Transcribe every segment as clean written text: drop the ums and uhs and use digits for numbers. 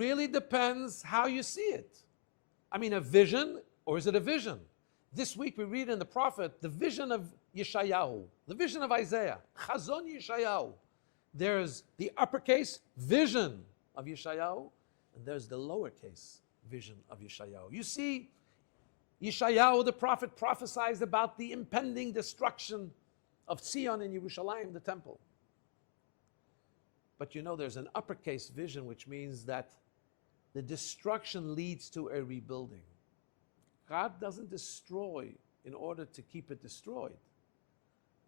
really depends how you see it. I mean, a vision, or is it a vision? This week we read in the prophet the vision of Yeshayahu, the vision of Isaiah, Chazon Yeshayahu. There's the uppercase vision of Yeshayahu, and there's the lowercase vision of Yeshayahu. You see, Yeshayahu, the prophet, prophesied about the impending destruction of Zion and Yerushalayim, the temple. But you know, there's an uppercase vision, which means that the destruction leads to a rebuilding. God doesn't destroy in order to keep it destroyed.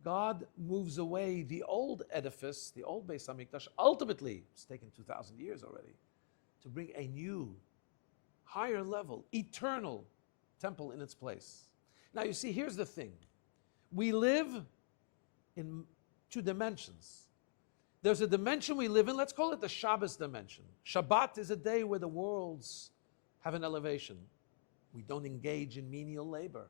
God moves away the old edifice, the old Beit Hamikdash, ultimately, it's taken 2,000 years already, to bring a new, higher level, eternal temple in its place. Now you see, here's the thing. We live in two dimensions. There's a dimension we live in, let's call it the Shabbos dimension. Shabbat is a day where the worlds have an elevation. We don't engage in menial labor.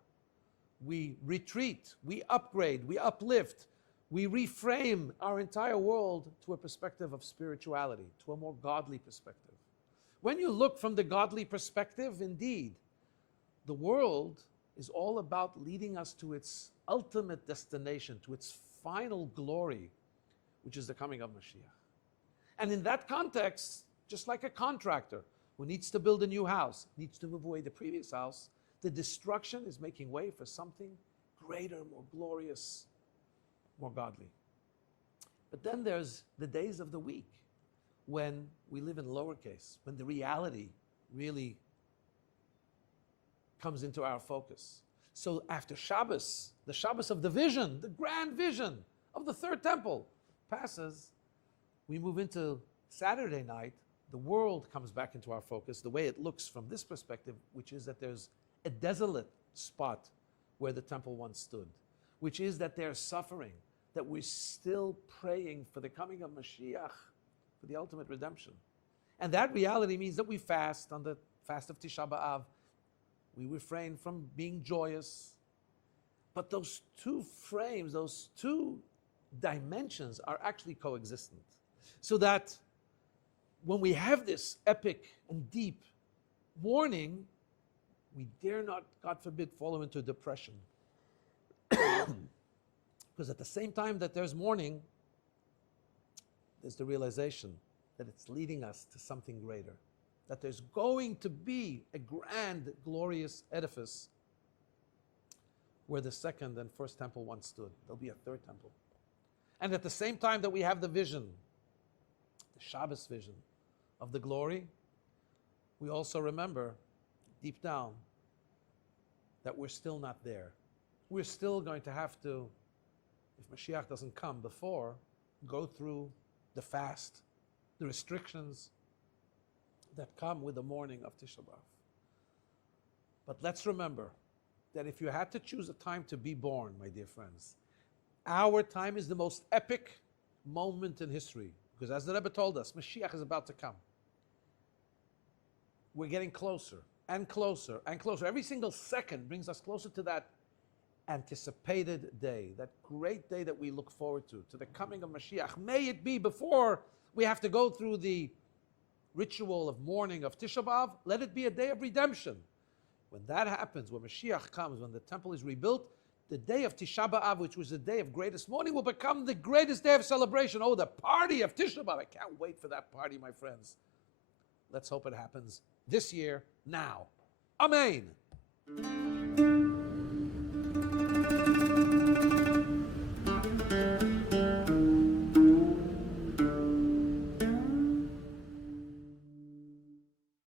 We retreat, we upgrade, we uplift, we reframe our entire world to a perspective of spirituality, to a more godly perspective. When you look from the godly perspective, indeed, the world is all about leading us to its ultimate destination, to its final glory, which is the coming of Mashiach. And in that context, just like a contractor who needs to build a new house, needs to move away the previous house, the destruction is making way for something greater, more glorious, more godly. But then there's the days of the week when we live in lowercase, when the reality really comes into our focus. So after Shabbos, the Shabbos of the vision, the grand vision of the third temple passes, we move into Saturday night. The world comes back into our focus, the way it looks from this perspective, which is that there's a desolate spot where the temple once stood, which is that there's suffering, that we're still praying for the coming of Mashiach, for the ultimate redemption. And that reality means that we fast on the fast of Tisha B'Av. We refrain from being joyous. But those two frames, those two dimensions are actually coexistent. So that when we have this epic and deep mourning, we dare not, God forbid, fall into depression. Because at the same time that there's mourning, there's the realization that it's leading us to something greater. That there's going to be a grand, glorious edifice where the second and first temple once stood. There'll be a third temple. And at the same time that we have the vision, the Shabbos vision of the glory, we also remember deep down that we're still not there. We're still going to have to, if Mashiach doesn't come before, go through the fast, the restrictions that come with the morning of Tisha B'Av. But let's remember that if you had to choose a time to be born, my dear friends, our time is the most epic moment in history. Because as the Rebbe told us, Mashiach is about to come. We're getting closer and closer and closer. Every single second brings us closer to that anticipated day, that great day that we look forward to the coming of Mashiach. May it be before we have to go through the ritual of mourning of Tisha B'Av, let it be a day of redemption. When that happens, when Mashiach comes, when the temple is rebuilt, the day of Tisha B'Av, which was the day of greatest mourning, will become the greatest day of celebration. Oh, the party of Tisha B'Av. I can't wait for that party, my friends. Let's hope it happens this year, now. Amen.